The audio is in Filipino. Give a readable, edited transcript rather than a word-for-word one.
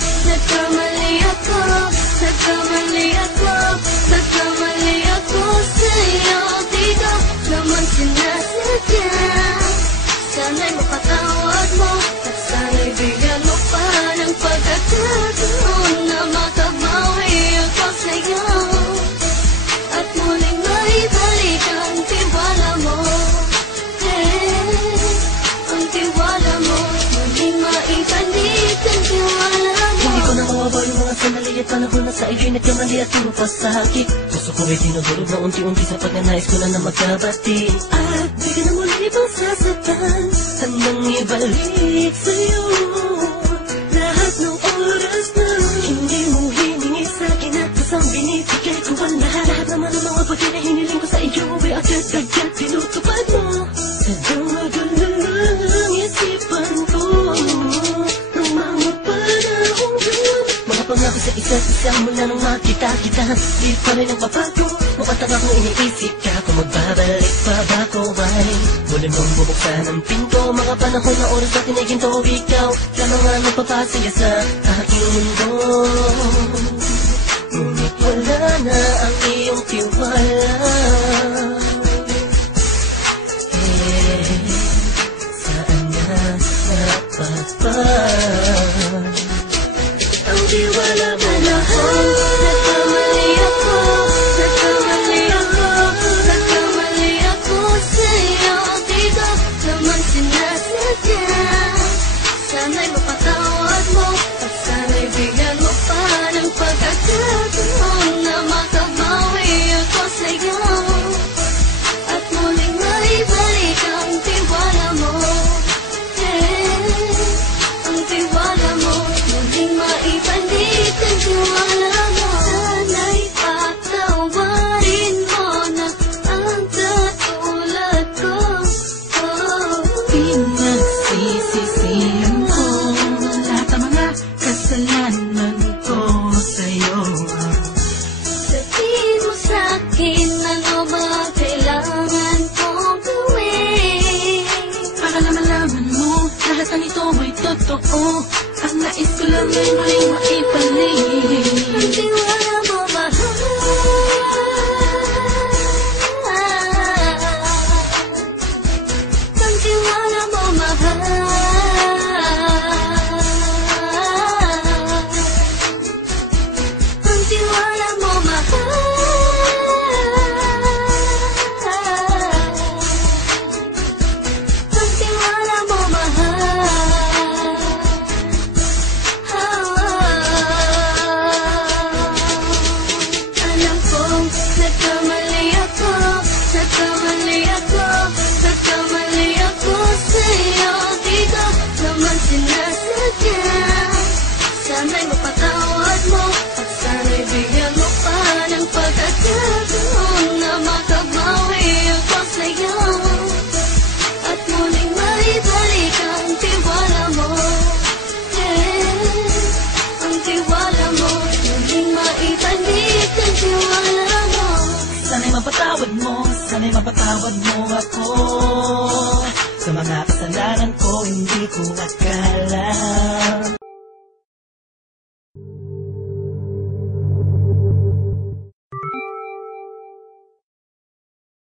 nagkamali ako, nagkamali ako, nagkamali ako sa'yo. Di ko naman sinasadya. Sana'y mapatawad mo at sana'y bigyan mo pa ng pagkakataon na makabawi ako sa'yo at muling maibalik ang tiwala mo. Ang tiwala mo, muling maibalik ang tiwala mo. Hindi ko na mawawala yung mga sandali at panahon na sa iyo'y nagkamali at puro pasakit. Puso ko ay tinutulog na unti-unti sa pagnanais ko na magkabati. At di ka na muli pang sasaktan, sanang ibalik sa'yo lahat ng oras na hindi mo hiningi sa'kin at kusang binibigay ko ang lahat. Lahat naman ng mga bagay na hiniling ko sa iyo ay agad-agad tinutupad mo. Sadyang magulo ang isipan ko ng mga panahong yun. Mga pangako sa isa't isa mula nung makita-kita, di pa rin nagbabago. Mapatag akong iniisip ka kung magbabalik pa ba ko ay muli mong bubuksan ang pinto. Mga panahon na oras natin ay ginto, ikaw lamang ang nagpapasaya sa aking mundo. Ngunit wala na ang iyong tiwala. Saan na napapan ang tiwala mo mahal? Nagkamali ako, nagkamali ako, nagkamali ako sa'yo. Di ko naman sinasadya. Sana'y mapatawad mo at sana'y bigyan mo pa ng pagkakataon na makabawi ako sa'yo at muling maibalik ang tiwala mo. Ang tiwala mo, muling maibalik ang tiwala mo. Sana'y patawarin mo na ang katulad ko. Pinagsisisihan ko lahat ng mga kasalanan ko sa'yo. Sabihin mo sa'kin ano ba kailangan kong gawin Para na malaman mo lahat ng ito ay totoo. Ang nais ko lang ay muling maibalik ang tiwala mo, mahal. Ang tiwala mo, mahal. Ang tiwala mo, mahal. Ang tiwala mo, mahal. Alam kong nagkamali ako, nagkamali ako, nagkamali ako sa'yo. Di ko naman sinasadya. Sana'y mapatawad mo at sana'y bigyan mo pa ng pagkakataon na makabawi ako sa'yo at muling maibalik ang tiwala mo. Ang tiwala mo, muling maibalik ang tiwala mo. Sana'y mapatawad mo, sana'y mapatawad mo ako sa mga kasalanan ko, hindi ko akala